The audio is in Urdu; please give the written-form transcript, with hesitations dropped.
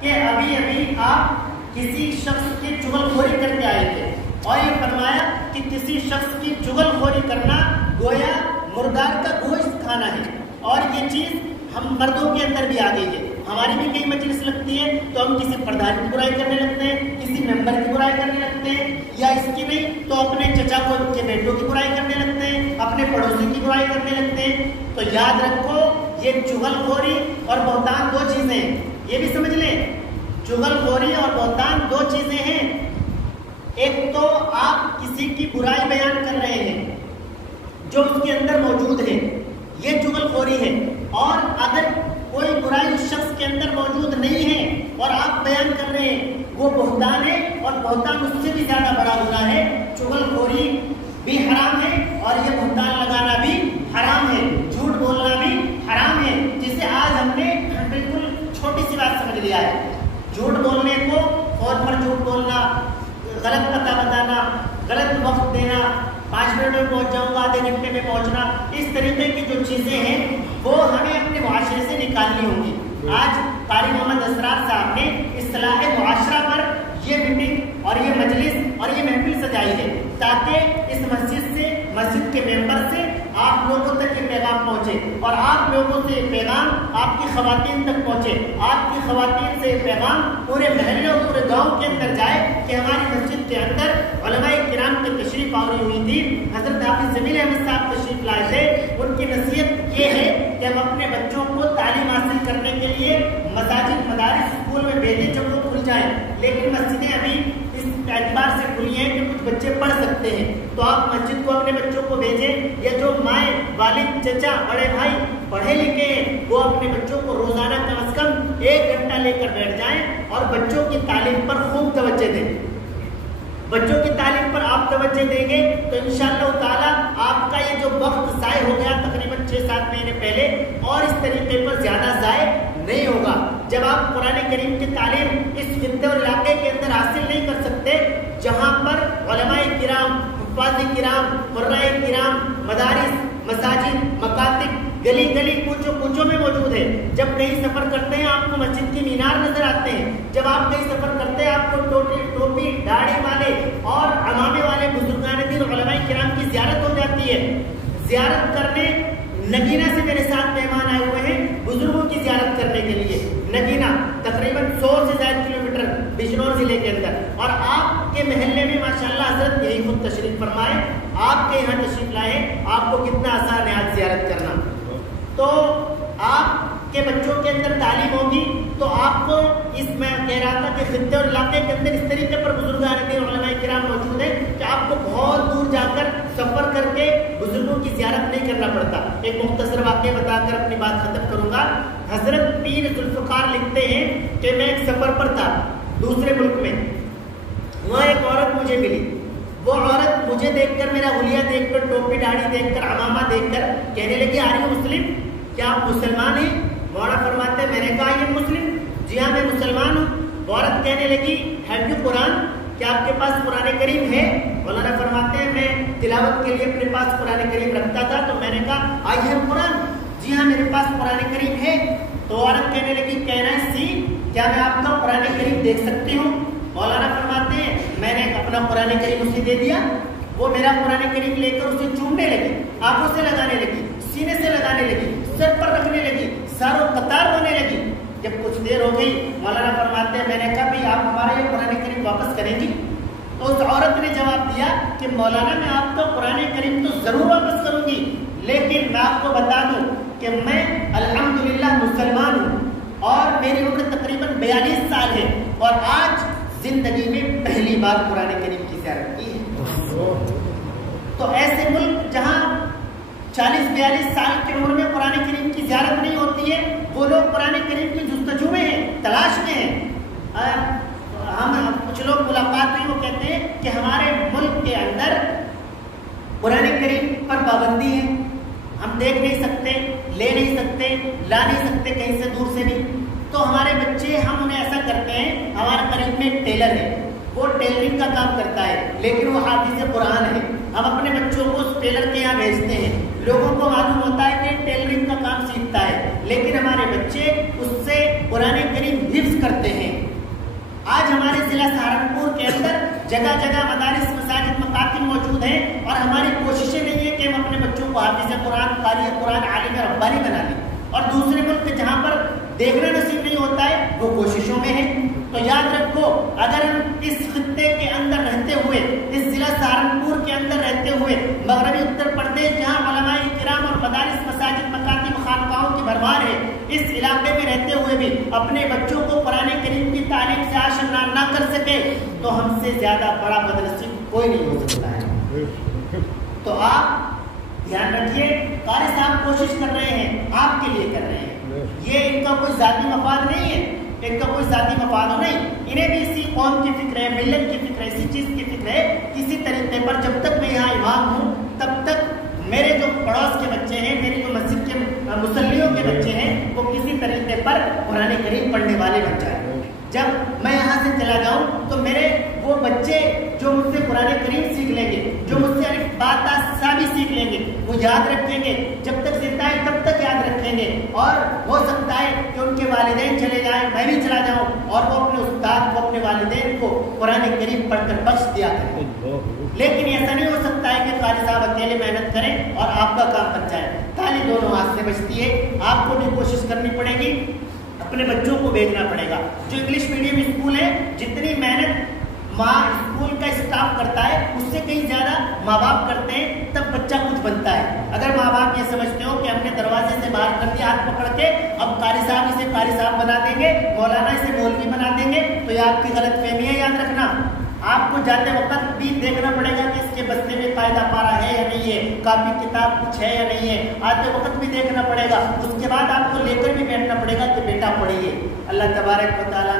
کہ ابھی ابھی آپ کسی شخص کی چغل خوری کر کے آئے تھے اور یہ فرمایا کہ کسی شخص کی چغل خوری کرنا گویا مردار کا گوشت کھانا ہے، اور یہ چیز ہم مردوں کے اندر بھی آ گئی ہے۔ ہماری بھی کئی مجلس لگتی ہے تو ہم کسی پردھان کی برائی کرنے لگتے ہیں، کسی ممبر کی برائی کرنے لگتے ہیں، یا اس کی نہیں تو اپنے چچا کو کے بیٹوں کی برائی کرنے لگتے ہیں، اپنے پڑوسی کی برائی کرنے لگتے ہیں۔ تو یاد رکھو یہ چغل خوری اور بہتان دو چیزیں ہیں، یہ بھی سمجھ لیں، چغل خوری اور بہتان دو چیزیں ہیں۔ ایک تو آپ کسی کی برائی بیان کر رہے ہیں جو اس کے اندر موجود ہے، یہ چغل خوری ہے، اور اگر کوئی برائی اس شخص کے اندر موجود نہیں ہے اور آپ بیان کر رہے ہیں وہ بہتان ہے، اور بہتان اس سے بھی زیادہ بڑا گناہ ہے۔ چغل خوری بھی حرام ہے اور یہ بہتان لگانا بھی حرام ہے، جھوٹ بولنا بھی حرام ہے، جسے آج ہم نے بالکل چھوٹی سی بات سمجھ لیا ہے۔ جھوٹ بولنے کو فون پر جھوٹ بولنا، غلط پتہ بتانا، غلط وقت دینا، 5 منٹ میں پہنچ جاؤں گا، آدھے گھنٹے میں پہنچنا، اس طریقے کی جو چیزیں ہیں وہ ہمیں اپنے معاشرے سے نکالنی ہوں گی۔ آج قاری محمد اسرار صاحب نے اصلاح معاشرہ پر یہ میٹنگ اور یہ مجلس اور یہ محفل سجائی ہے تاکہ اس مسجد سے، مسجد کے ممبر سے آپ لوگوں تک یہ پیغام پہنچے، اور آپ لوگوں سے یہ پیغام آپ کی خواتین تک پہنچے، آپ کی خواتین سے یہ پیغام پورے محلے اور پورے گاؤں کے اندر جائے کہ ہماری مسجد کے اندر علماء کرام کی تشریف آوری ہوئی تھی، حضرت حافظ جمیل احمد صاحب تشریف لائے تھے۔ ان کی نصیحت یہ ہے کہ ہم اپنے بچوں کو تعلیم حاصل کرنے کے لیے مساجد، مدارس، اسکول میں بھیجیں جب وہ کھل جائیں، لیکن مسجدیں ابھی اس اعتبار سے کھلی ہیں کہ کچھ بچے پڑھ سکتے ہیں، تو آپ مسجد کو اپنے بچوں کو بھیجیں، یا جو مائیں، والد، چچا، بڑے بھائی پڑھے لکھے ہیں وہ اپنے بچوں کو روزانہ کم از کم 1 گھنٹہ لے کر بیٹھ جائیں اور بچوں کی تعلیم پر خوب توجہ دیں۔ بچوں کی تعلیم پر آپ توجہ دیں گے تو انشاءاللہ تعالیٰ آپ کا یہ جو وقت ضائع ہو گیا تقریباً 6-7 مہینے پہلے، اور اس طریقے پر زیادہ ضائع نہیں ہوگا۔ جب آپ قرآن کریم کی تعلیم اس خطے اور علاقے کے اندر حاصل نہیں کر سکتے جہاں پر علماء کرام، حفاظ کرام، قرائے کرام، مدارس، مساجد، مکاتب گلی گلی کوچوں میں موجود ہے، جب کہیں سفر کرتے ہیں آپ کو مسجد کی مینار نظر آتے ہیں، جب آپ کہیں سفر کرتے ہیں آپ کو ٹوپی داڑھی والے اور عمامے والے بزرگان دین علماء کرام کی زیارت ہو جاتی ہے۔ زیارت کرنے نگینہ سے میرے ساتھ مہمان آئے ہوئے ہیں بزرگوں کی زیارت کرنے کے لیے۔ نگینہ تقریباً 100 سے زائد کلومیٹر بجنور ضلع کے اندر، اور آپ کے محلے میں ماشاءاللہ حضرت یہی خود تشریف فرمائے، آپ کے یہاں تشریف لائے، آپ کو کتنا آسان ہے آج زیارت کرنا۔ تو آپ کے بچوں کے اندر تعلیم ہوگی تو آپ کو اس میں کہہ رہا تھا کہ خطے اور علاقے کے اندر اس طریقے پر بزرگان دین علماء کرام موجود ہیں کہ آپ کو بہت دور جا کر سفر کر کے بزرگوں کی زیارت نہیں کرنا پڑتا۔ ایک مختصر واقعہ بتا کر اپنی بات ختم کروں گا۔ حضرت پیر ذوالفقار لکھتے ہیں کہ میں ایک سفر پر تھا دوسرے ملک میں، وہاں ایک عورت مجھے ملی، وہ عورت مجھے دیکھ کر، میرا حلیہ دیکھ کر، ٹوپی داڑھی دیکھ کر، عمامہ دیکھ کر کہنے لگی آر یو مسلم، کیا آپ مسلمان ہیں؟ مولانا فرماتے ہیں میں نے کہا یہ مسلم، جی ہاں میں مسلمان ہوں۔ عورت کہنے لگی ہیو یو قرآن، کیا آپ کے پاس قرآن کریم ہے؟ مولانا فرماتے ہیں میں تلاوت کے لیے اپنے پاس قرآن کریم رکھتا تھا تو میں نے کہا آئی ہیو قرآن، جی ہاں میرے پاس قرآن کریم ہے۔ تو عورت کہنے لگی کہہ رہا ہے سی، کیا میں آپ کا قرآن کریم دیکھ سکتی ہوں؟ مولانا فرماتے ہیں میں نے اپنا قرآن کریم اسے دے دیا، وہ میرا قرآن کریم لے کر اسے چومنے لگی، آنکھوں سے لگانے لگی، سینے سے لگانے لگی، سر پر رکھنے لگی، ساروں قطار ہونے لگی۔ جب کچھ دیر ہو گئی مولانا فرماتے ہیں میں نے کہا بھی آپ ہمارا یہ قرآن کریم واپس کریں گی؟ تو اس عورت نے جواب دیا کہ مولانا میں آپ کا قرآن کریم تو ضرور واپس کروں گی، لیکن میں آپ کو بتا دوں کہ میں الحمدللہ مسلمان ہوں اور میری عمر تقریباً 42 سال ہے، اور آج زندگی میں پہلی بار قرآن کریم کی زیارت کی ہے۔ تو ایسے ملک جہاں 40-42 سال کی عمر میں قرآن کریم کی زیارت نہیں ہوتی ہے، وہ لوگ قرآن کریم کی جستجو میں ہیں، تلاش میں ہیں۔ ہم کچھ لوگ ملاقات ہوئی، وہ کہتے ہیں کہ ہمارے ملک کے اندر قرآن کریم پر پابندی ہے، ہم دیکھ نہیں سکتے، لے نہیں سکتے، لا نہیں سکتے کہیں سے دور سے بھی۔ تو ہمارے بچے ہم انہیں ایسا کرتے ہیں، ہمارے قریب میں ایک ٹیلر ہے، وہ ٹیلرنگ کا کام کرتا ہے لیکن وہ حافظ قرآن ہے، ہم اپنے بچوں کو اس ٹیلر کے یہاں بھیجتے ہیں، لوگوں کو معلوم ہوتا ہے کہ ٹیلرنگ کا کام سیکھتا ہے، لیکن ہمارے بچے اس سے قرآن کریم حفظ کرتے ہیں، ضلع سہارنپور کے اندر جگہ جگہ مدارس مساجد مکاتب موجود ہیں اور ہماری کوششیں نہیں ہے کہ ہم اپنے بچوں کو حافظ قرآن قاری قرآن عالم ربانی بنا لیں، اور دوسرے ملک جہاں پر دیکھنا نصیب نہیں ہوتا ہے وہ کوششوں میں ہے۔ تو یاد رکھو، اگر ہم اس خطے کے اندر رہتے ہوئے، اس ضلع سہارنپور کے اندر رہتے ہوئے، مغربی اتر پردیش جہاں علماء کرام اور مدارس مساجد مکاتب خانقاہوں کی بھرمار ہے، اس علاقے میں رہتے ہوئے بھی اپنے بچوں کو قرآن کریم کی تعلیم سے آشنا نہ کر سکے تو ہم سے زیادہ بڑا بدنصیب کوئی نہیں ہو سکتا ہے۔ تو آپ دھیان رکھیے، قاری صاحب کوشش کر رہے ہیں، آپ کے لیے کر رہے ہیں، یہ ان کا کوئی ذاتی مفاد نہیں ہے، ان کا کوئی ذاتی مفاد نہیں، انہیں بھی اسی قوم کی فکر ہے، ملت کی فکر ہے، اسی چیز کی فکر ہے۔ کسی طریقے پر جب تک میں یہاں امام ہوں تب تک میرے جو پڑوس کے بچے ہیں، میری جو مسجد کے مصلیوں کے بچے ہیں، وہ کسی طریقے پر قرآن کریم پڑھنے والے بن جائیں۔ جب میں یہاں سے چلا جاؤں تو میرے وہ بچے جو مجھ سے قرآن کریم سیکھ لیں گے، جو مجھ سے الف با تا سا بھی سیکھ لیں گے، وہ یاد رکھیں گے، جب تک زندہ ہے تب تک یاد رکھیں گے، اور ہو سکتا ہے کہ ان کے والدین چلے جائیں، میں بھی چلا جاؤں، اور وہ اپنے استاد کو، اپنے والدین کو قرآن کریم پڑھ کر بخش دیا کریں۔ لیکن ایسا نہیں ہو سکتا ہے کہ قاری صاحب اکیلے محنت کریں اور آپ کا کام بچ جائے، تالی دونوں ہاتھ سے بچتی ہے، آپ کو بھی کوشش کرنی پڑے گی، اپنے بچوں کو بھیجنا پڑے گا۔ جو انگلش میڈیم اسکول ہے، جتنی محنت ماں اسکول کا اسٹاف کرتا ہے اس سے کہیں زیادہ ماں باپ کرتے ہیں، تب بچہ کچھ بنتا ہے۔ اگر ماں باپ یہ سمجھتے ہو کہ ہم نے دروازے سے باہر کر دیا ہاتھ پکڑ کے، اب قاری صاحب اسے قاری صاحب بنا دیں گے، مولانا اسے مولوی بنا دیں گے، تو یہ آپ کی غلط فہمی ہے، یاد رکھنا۔ آپ کو جاتے وقت بھی دیکھنا پڑے گا کہ اس کے بستے میں قاعدہ پارا ہے یا نہیں ہے، کاپی کتاب کچھ ہے یا نہیں ہے، آتے وقت بھی دیکھنا پڑے گا، اس کے بعد آپ کو لے کر بھی بیٹھنا پڑے گا کہ بیٹا پڑھیے۔ اللہ تبارک و تعالیٰ